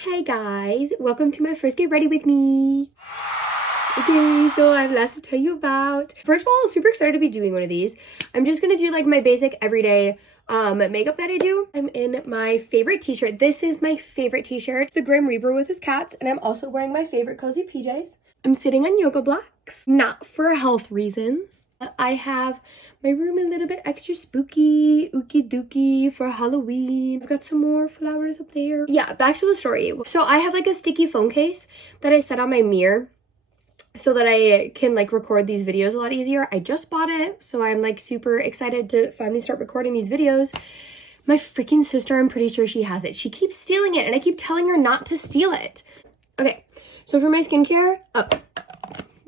Hey guys, welcome to my first Get Ready With Me. Okay, so I have lots to tell you about. First of all, I'm super excited to be doing one of these. I'm just gonna do like my basic everyday makeup that I do. I'm in my favorite t-shirt. This is my favorite t-shirt, the Grim Reaper with his cats, and I'm also wearing my favorite cozy PJs. I'm sitting on yoga blocks, not for health reasons. I have my room a little bit extra spooky, ookie dookie for Halloween. I've got some more flowers up there. Yeah, back to the story. So I have like a sticky phone case that I set on my mirror so that I can like record these videos a lot easier. I just bought it, so I'm like super excited to finally start recording these videos. My freaking sister, I'm pretty sure she has it. She keeps stealing it and I keep telling her not to steal it. Okay, so for my skincare,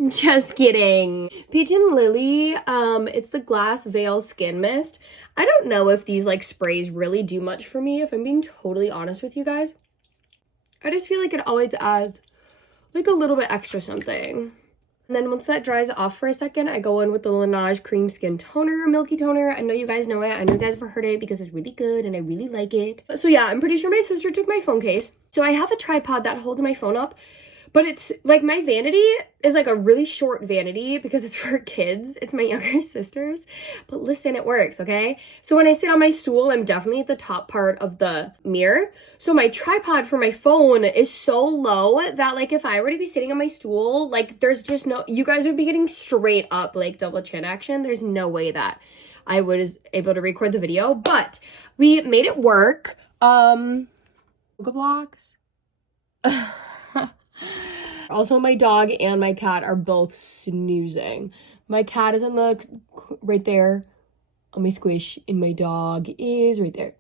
just kidding. Peach and Lily, it's the Glass Veil Skin Mist. I don't know if these like sprays really do much for me, if I'm being totally honest with you guys. I just feel like it always adds like a little bit extra something. And then once that dries off for a second, I go in with the Laneige Cream Skin Toner, Milky Toner. I know you guys know it. I know you guys have heard it because it's really good and I really like it. So yeah, I'm pretty sure my sister took my phone case. So I have a tripod that holds my phone up. But it's like my vanity is like a really short vanity because it's for kids. It's my younger sister's. But listen, it works, okay? So when I sit on my stool, I'm definitely at the top part of the mirror. So my tripod for my phone is so low that like if I were to be sitting on my stool, like there's just no, you guys would be getting straight up like double chin action. There's no way that I was able to record the video, but we made it work. Yoga blocks. Also, my dog and my cat are both snoozing. My cat is right there on my squish, and my dog is right there.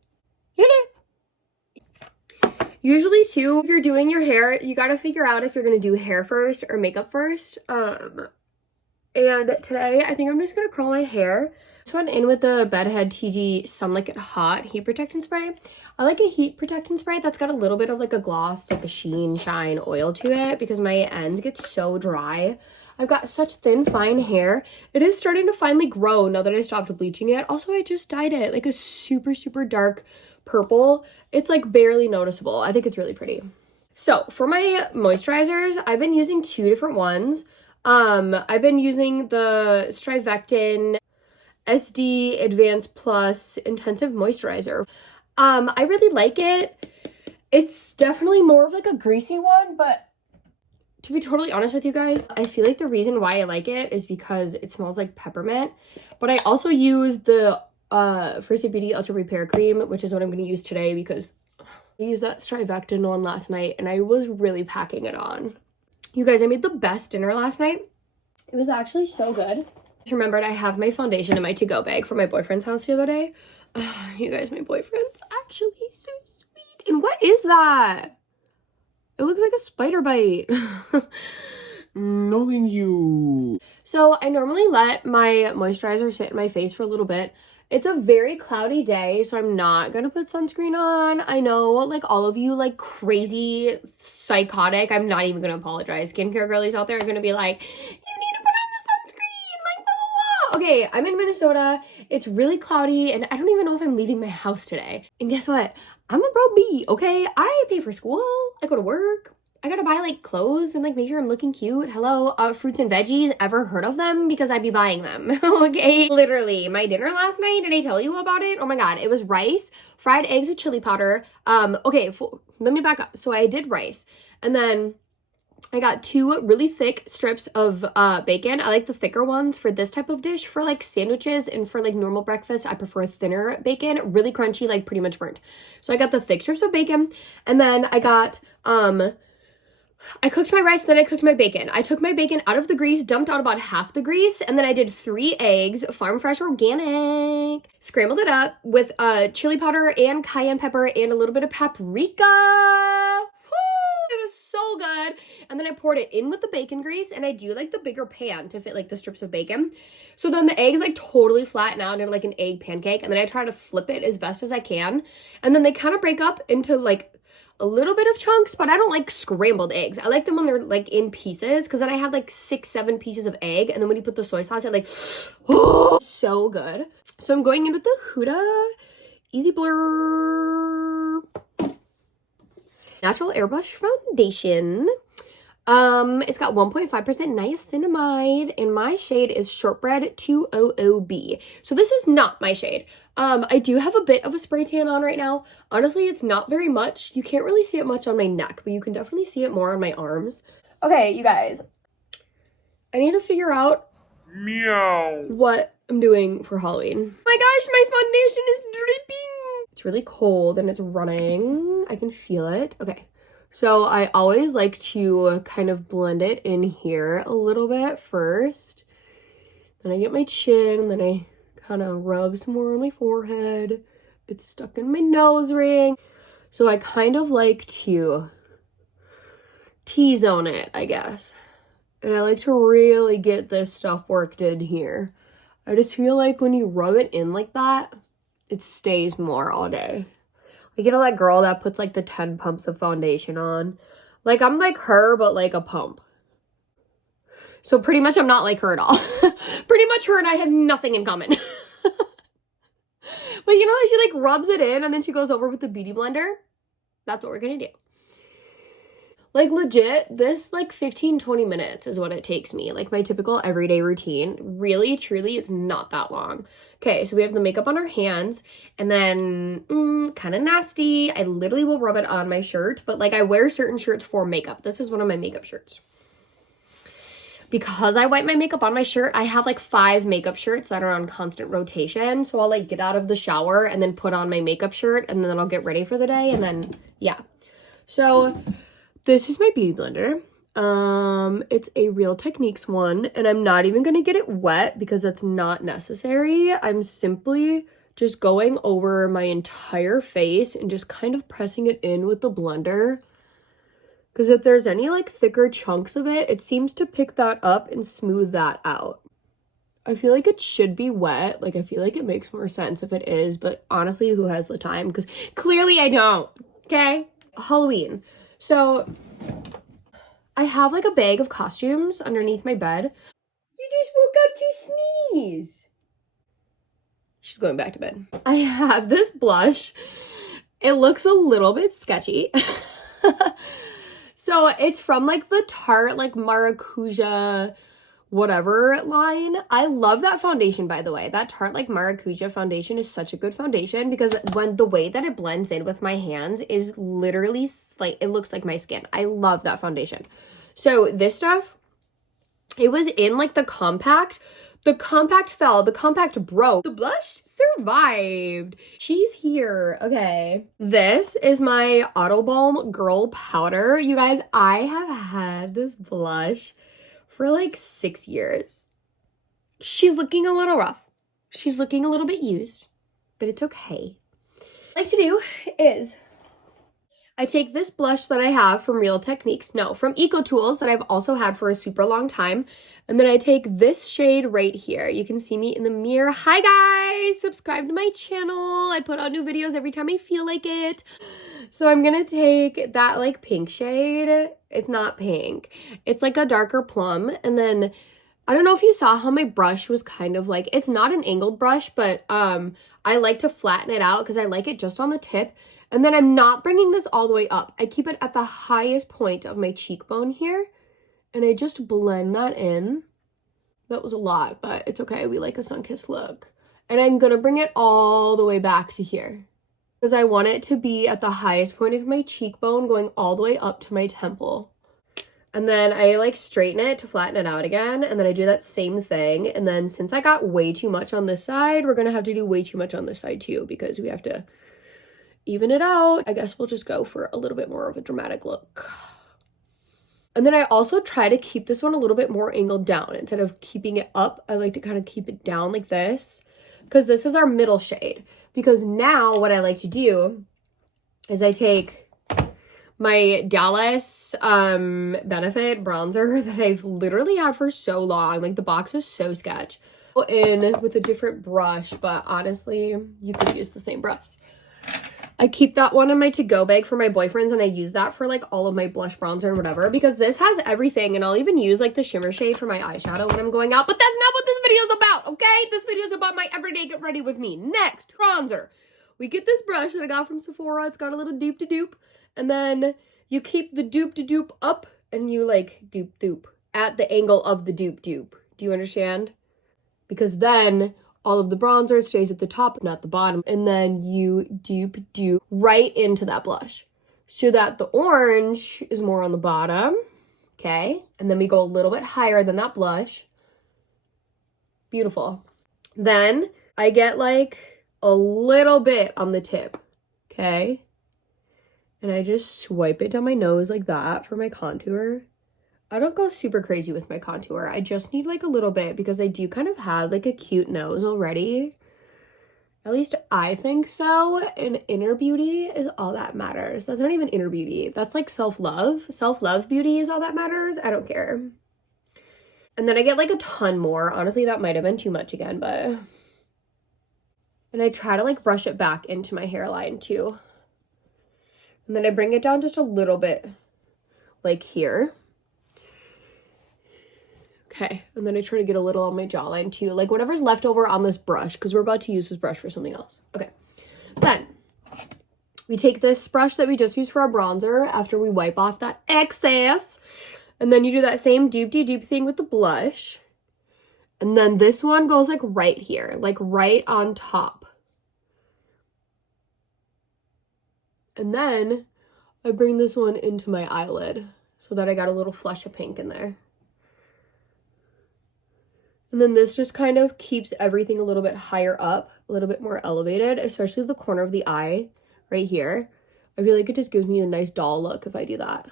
Usually, too, if you're doing your hair, you gotta figure out if you're gonna do hair first or makeup first. And today, I think I'm just gonna curl my hair. This went in with the Bedhead TG Sun Lick It Hot Heat Protectant Spray. I like a heat protectant spray that's got a little bit of like a gloss, like a sheen, shine oil to it because my ends get so dry. I've got such thin, fine hair. It is starting to finally grow now that I stopped bleaching it. Also, I just dyed it like a super, super dark purple. It's like barely noticeable. I think it's really pretty. So for my moisturizers, I've been using two different ones. I've been using the Strivectin SD Advanced Plus Intensive Moisturizer. I really like it. It's definitely more of like a greasy one, but to be totally honest with you guys, I feel like the reason why I like it is because it smells like peppermint. But I also use the First Aid Beauty Ultra Repair Cream, which is what I'm going to use today because I used that Strivectin one last night and I was really packing it on. You guys, I made the best dinner last night. It was actually so good. Just remembered I have my foundation in my to-go bag from my boyfriend's house the other day. You guys, my boyfriend's actually so sweet. And what is that? It looks like a spider bite. No, thank you. So I normally let my moisturizer sit in my face for a little bit. It's a very cloudy day, so I'm not gonna put sunscreen on. I know, like, all of you, like, crazy, psychotic, I'm not even gonna apologize. Skincare girlies out there are gonna be like, you need to put on the sunscreen, like, blah, blah, blah. Okay, I'm in Minnesota. It's really cloudy, and I don't even know if I'm leaving my house today. And guess what? I'm a broke bee, okay? I pay for school. I go to work. I gotta buy like clothes and like make sure I'm looking cute. Hello, fruits and veggies, ever heard of them? Because I'd be buying them. Okay, literally my dinner last night, did I tell you about it? Oh my god, it was rice, fried eggs with chili powder. Okay, let me back up. So I did rice and then I got two really thick strips of bacon. I like the thicker ones for this type of dish. For like sandwiches and for like normal breakfast, I prefer thinner bacon, really crunchy, like pretty much burnt. So I got the thick strips of bacon and then I got I cooked my rice, then I cooked my bacon. I took my bacon out of the grease, dumped out about half the grease, and then I did 3 eggs, farm fresh organic, scrambled it up with chili powder and cayenne pepper and a little bit of paprika. Woo! It was so good. And then I poured it in with the bacon grease, and I do like the bigger pan to fit like the strips of bacon. So then the eggs like totally flatten out into like an egg pancake, and then I try to flip it as best as I can. And then they kind of break up into like a little bit of chunks, but I don't like scrambled eggs. I like them when they're like in pieces because then I have like 6-7 pieces of egg, and then when you put the soy sauce, it like, oh, so good. So I'm going in with the Huda Easy Blur. Natural Airbrush Foundation. It's got 1.5% niacinamide, and my shade is Shortbread 200B. So this is not my shade. I do have a bit of a spray tan on right now. Honestly, it's not very much. You can't really see it much on my neck, but you can definitely see it more on my arms. Okay, you guys. I need to figure out what I'm doing for Halloween. Oh my gosh, my foundation is dripping. It's really cold and it's running. I can feel it. Okay. So I always like to kind of blend it in here a little bit first. Then I get my chin, and then I kind of rub some more on my forehead. It's stuck in my nose ring. So I kind of like to T-zone it, I guess. And I like to really get this stuff worked in here. I just feel like when you rub it in like that, it stays more all day. Like, you know that girl that puts like the 10 pumps of foundation on? Like, I'm like her, but like a pump. So pretty much I'm not like her at all. Pretty much her and I have nothing in common. But you know, she like rubs it in and then she goes over with the beauty blender. That's what we're gonna do. Like, legit, this like 15-20 minutes is what it takes me. Like, my typical everyday routine. Really, truly, it's not that long. Okay, so we have the makeup on our hands, and then kind of nasty. I literally will rub it on my shirt, but like I wear certain shirts for makeup. This is one of my makeup shirts. Because I wipe my makeup on my shirt, I have like 5 makeup shirts that are on constant rotation. So I'll like get out of the shower and then put on my makeup shirt, and then I'll get ready for the day, and then yeah. So this is my beauty blender. It's a Real Techniques one, and I'm not even gonna get it wet because that's not necessary. I'm simply just going over my entire face and just kind of pressing it in with the blender. Because if there's any like thicker chunks of it, it seems to pick that up and smooth that out. I feel like it should be wet. Like, I feel like it makes more sense if it is, but honestly, who has the time? Because clearly I don't, okay? Halloween. So I have like a bag of costumes underneath my bed. You just woke up to sneeze. She's going back to bed. I have this blush. It looks a little bit sketchy. So it's from like the Tarte like Maracuja whatever line. I love that foundation, by the way. That Tarte like Maracuja foundation is such a good foundation because when the way that it blends in with my hands is literally like, it looks like my skin. I love that foundation. So this stuff, it was in like the compact. The compact fell, the compact broke. The blush survived. She's here. Okay. This is my Auto Balm Girl Powder. You guys, I have had this blush for like 6 years. She's looking a little rough. She's looking a little bit used, but it's okay. What I like to do is I take this blush that I have from Real Techniques, no, from Eco Tools that I've also had for a super long time. And then I take this shade right here. You can see me in the mirror. Hi guys, subscribe to my channel. I put out new videos every time I feel like it. So I'm gonna take that like pink shade. It's not pink. It's like a darker plum. And then I don't know if you saw how my brush was kind of like, it's not an angled brush, but I like to flatten it out because I like it just on the tip. And then I'm not bringing this all the way up. I keep it at the highest point of my cheekbone here. And I just blend that in. That was a lot, but it's okay. We like a sun-kissed look. And I'm going to bring it all the way back to here. Because I want it to be at the highest point of my cheekbone going all the way up to my temple. And then I like straighten it to flatten it out again. And then I do that same thing. And then since I got way too much on this side, we're going to have to do way too much on this side too. Because we have to even it out. I guess we'll just go for a little bit more of a dramatic look. And then I also try to keep this one a little bit more angled down. Instead of keeping it up, I like to kind of keep it down like this. Because this is our middle shade. Because now what I like to do is I take my Dallas Benefit bronzer that I've literally had for so long. Like, the box is so sketch. Go in with a different brush, but honestly, you could use the same brush. I keep that one in my to-go bag for my boyfriends, and I use that for like all of my blush, bronzer, and whatever, because this has everything. And I'll even use like the shimmer shade for my eyeshadow when I'm going out, but that's not what this video is about, okay? This video is about my everyday get ready with me. Next, bronzer. We get this brush that I got from Sephora. It's got a little dupe-de-dupe, and then you keep the dupe up and you like dupe at the angle of the dupe. Do you understand? Because then all of the bronzer stays at the top, not the bottom. And then you dupe right into that blush so that the orange is more on the bottom. Okay. And then we go a little bit higher than that blush. Beautiful. Then I get like a little bit on the tip. Okay. And I just swipe it down my nose like that for my contour. I don't go super crazy with my contour. I just need like a little bit because I do kind of have like a cute nose already. At least I think so. And inner beauty is all that matters. That's not even inner beauty. That's like self-love. Self-love beauty is all that matters. I don't care. And then I get like a ton more. Honestly, that might have been too much again, but... And I try to like brush it back into my hairline too. And then I bring it down just a little bit like here. Okay, and then I try to get a little on my jawline too, like whatever's left over on this brush, because we're about to use this brush for something else. Okay, then we take this brush that we just used for our bronzer after we wipe off that excess, and then you do that same dupe thing with the blush, and then this one goes like right here, like right on top. And then I bring this one into my eyelid so that I got a little flush of pink in there. And then this just kind of keeps everything a little bit higher up, a little bit more elevated, especially the corner of the eye right here. I feel like it just gives me a nice doll look if I do that.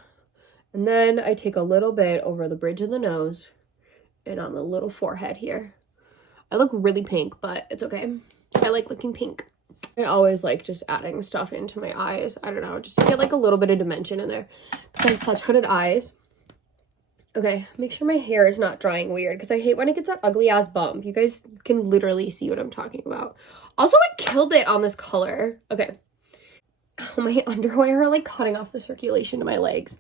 And then I take a little bit over the bridge of the nose and on the little forehead here. I look really pink, but it's okay. I like looking pink. I always like just adding stuff into my eyes. I don't know, just to get like a little bit of dimension in there because I have such hooded eyes. Okay, make sure my hair is not drying weird because I hate when it gets that ugly ass bump. You guys can literally see what I'm talking about. Also, I killed it on this color. Okay. Oh, my underwear are like cutting off the circulation to my legs.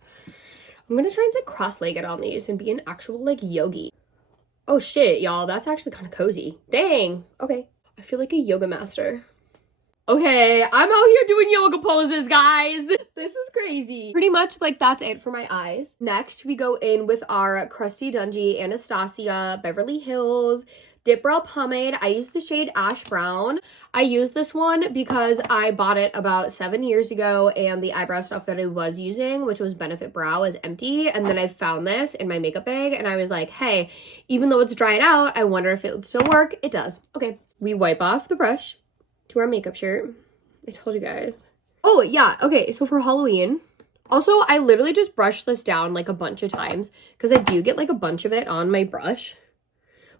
I'm gonna try and sit cross-legged on these and be an actual like yogi. Oh shit, y'all, that's actually kind of cozy. Dang. Okay, I feel like a yoga master. Okay, I'm out here doing yoga poses, guys. This is crazy. Pretty much like that's it for my eyes. Next, we go in with our crusty dungy Anastasia Beverly Hills DipBrow pomade. I use the shade Ash Brown. I use this one because I bought it about 7 years ago and the eyebrow stuff that I was using, which was Benefit Brow, is empty. And then I found this in my makeup bag and I was like, hey, even though it's dried out, I wonder if it would still work. It does. Okay, we wipe off the brush to our makeup shirt. I told you guys. Oh yeah, okay, so for Halloween, also I literally just brushed this down like a bunch of times because I do get like a bunch of it on my brush,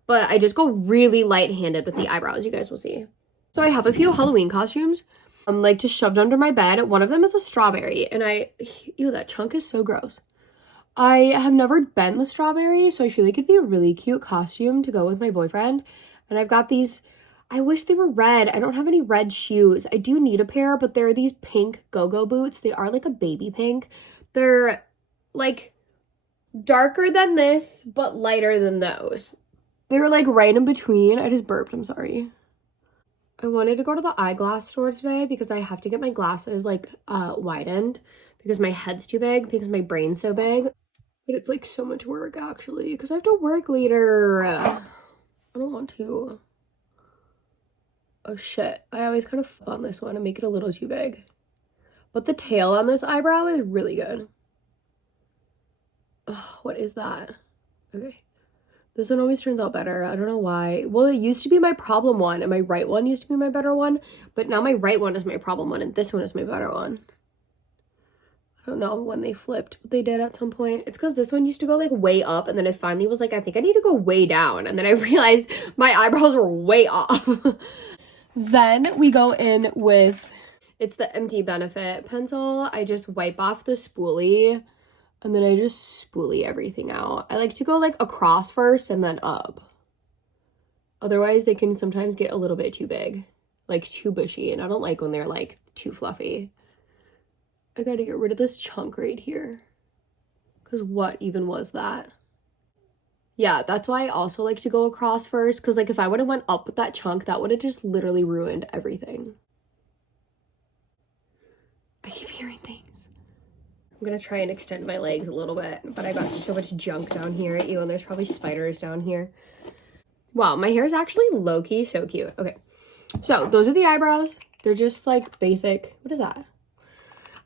but I just go really light-handed with the eyebrows, you guys will see. So I have a few Halloween costumes like just shoved under my bed. One of them is a strawberry and ew, that chunk is so gross. I have never been the strawberry, so I feel like it'd be a really cute costume to go with my boyfriend. And I've got these, I wish they were red. I don't have any red shoes. I do need a pair, but they're these pink go-go boots. They are like a baby pink. They're like darker than this, but lighter than those. They're like right in between. I just burped, I'm sorry. I wanted to go to the eyeglass store today because I have to get my glasses like widened because my head's too big because my brain's so big. But it's like so much work actually because I have to work later. I don't want to. Oh shit, I always kind of f on this one and make it a little too big. But the tail on this eyebrow is really good. Oh, what is that? Okay. This one always turns out better. I don't know why. Well, it used to be my problem one and my right one used to be my better one. But now my right one is my problem one and this one is my better one. I don't know when they flipped, but they did at some point. It's because this one used to go like way up and then I finally was like, I think I need to go way down. And then I realized my eyebrows were way off. Then we go in with, it's the empty Benefit pencil. I just wipe off the spoolie and then I just spoolie everything out. I like to go like across first and then up. Otherwise they can sometimes get a little bit too big, like too bushy, and I don't like when they're like too fluffy. I gotta get rid of this chunk right here because what even was that? Yeah, that's why I also like to go across first because like if I would have went up with that chunk, that would have just literally ruined everything. I keep hearing things. I'm gonna try and extend my legs a little bit, but I got so much junk down here. Ew, and there's probably spiders down here. Wow, my hair is actually low-key so cute. Okay, so those are the eyebrows. They're just like basic. What is that?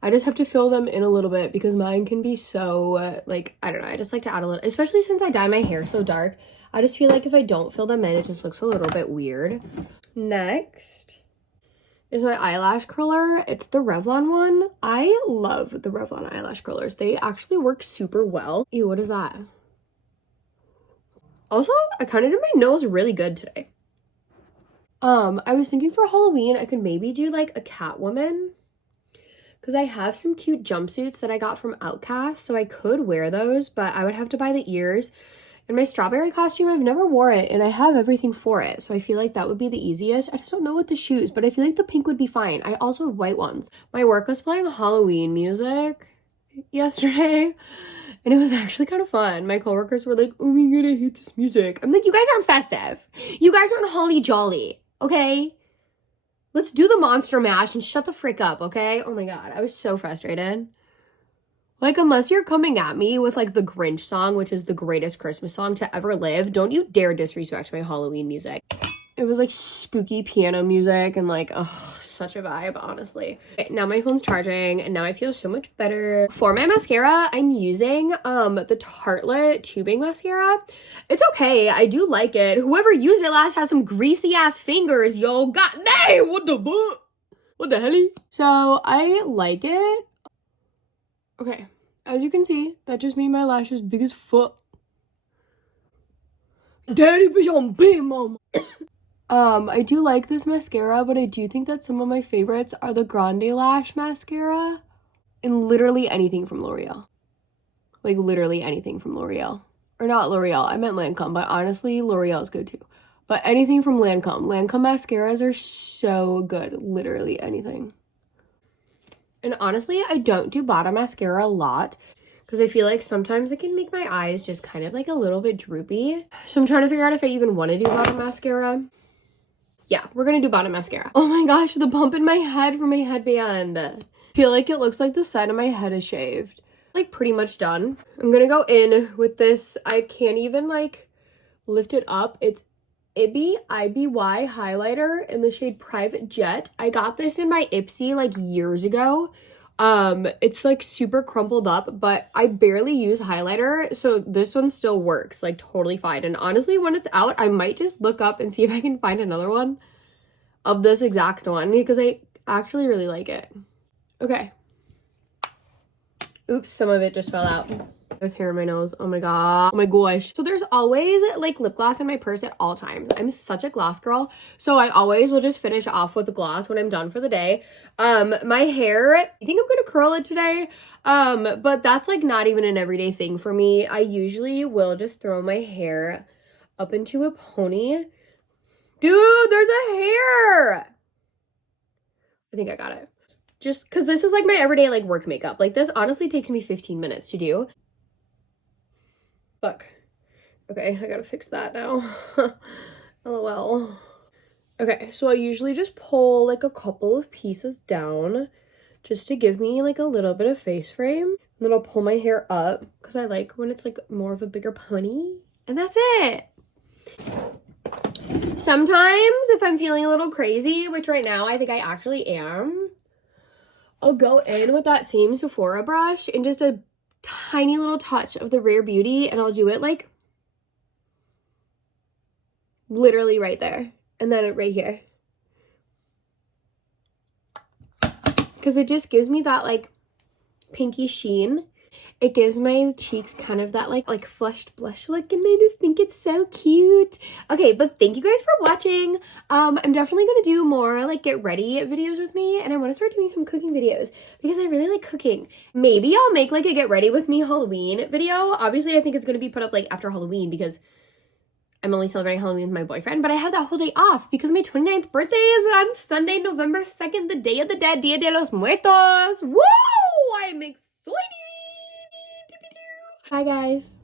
I just have to fill them in a little bit because mine can be so, like, I don't know. I just like to add a little, especially since I dye my hair so dark. I just feel like if I don't fill them in, it just looks a little bit weird. Next is my eyelash curler. It's the Revlon one. I love the Revlon eyelash curlers. They actually work super well. Ew, what is that? Also, I kind of did my nose really good today. I was thinking for Halloween, I could maybe do like a Catwoman. Because I have some cute jumpsuits that I got from Outcast, so I could wear those, but I would have to buy the ears. And my strawberry costume, I've never wore it, and I have everything for it, so I feel like that would be the easiest. I just don't know what the shoes, but I feel like the pink would be fine. I also have white ones. My work was playing Halloween music yesterday, and it was actually kind of fun. My coworkers were like, oh my god, I hate this music. I'm like, you guys aren't festive. You guys aren't holly jolly, okay? Let's do the monster mash and shut the frick up, okay? Oh my god, I was so frustrated. Like, unless you're coming at me with, like, the Grinch song, which is the greatest Christmas song to ever live, don't you dare disrespect my Halloween music. It was, like, spooky piano music and, like, oh, such a vibe, honestly. Okay, now my phone's charging, and now I feel so much better. For my mascara, I'm using the Tartelette tubing mascara. It's okay. I do like it. Whoever used it last has some greasy-ass fingers, yo. God dang! What the fuck? What the hell? So, I like it. Okay, as you can see, that just made my lashes big as fuck. Daddy be on beam, mama. I do like this mascara, but I do think that some of my favorites are the Grande Lash Mascara and literally anything from L'Oreal. Like, literally anything from L'Oreal. Or not L'Oreal, I meant Lancome, but honestly, L'Oreal is good too. But anything from Lancome. Lancome mascaras are so good. Literally anything. And honestly, I don't do bottom mascara a lot because I feel like sometimes it can make my eyes just kind of like a little bit droopy. So I'm trying to figure out if I even want to do bottom mascara. Yeah, we're gonna do bottom mascara. Oh my gosh, the bump in my head from my headband. I feel like it looks like the side of my head is shaved. Like, pretty much done. I'm gonna go in with this. I can't even like lift it up. It's IBY highlighter in the shade Private Jet. I got this in my Ipsy like years ago. It's like super crumpled up, but I barely use highlighter, so this one still works like totally fine. And honestly, when it's out, I might just look up and see if I can find another one of this exact one because I actually really like it. Okay. Oops, some of it just fell out. There's hair in my nose. Oh my god. Oh my gosh. So there's always like lip gloss in my purse at all times. I'm such a gloss girl. So I always will just finish off with the gloss when I'm done for the day. My hair, I think I'm gonna curl it today. But that's like not even an everyday thing for me. I usually will just throw my hair up into a pony. Dude, there's a hair. I think I got it. Just because this is like my everyday like work makeup. Like this honestly takes me 15 minutes to do. Fuck. Okay, I gotta fix that now. LOL. Okay, so I usually just pull like a couple of pieces down just to give me like a little bit of face frame. And then I'll pull my hair up because I like when it's like more of a bigger pony. And that's it. Sometimes if I'm feeling a little crazy, which right now I think I actually am, I'll go in with that same Sephora brush and just a tiny little touch of the Rare Beauty, and I'll do it like literally right there and then right here because it just gives me that like pinky sheen. It gives my cheeks kind of that like flushed blush look, and I just think it's so cute. Okay, but thank you guys for watching. I'm definitely gonna do more like get ready videos with me, and I want to start doing some cooking videos because I really like cooking. Maybe I'll make like a get ready with me Halloween video. Obviously, I think it's gonna be put up like after Halloween because I'm only celebrating Halloween with my boyfriend, but I have that whole day off because my 29th birthday is on Sunday, November 2nd, the Day of the Dead, Dia de los Muertos. Woo! I'm excited. Bye, guys.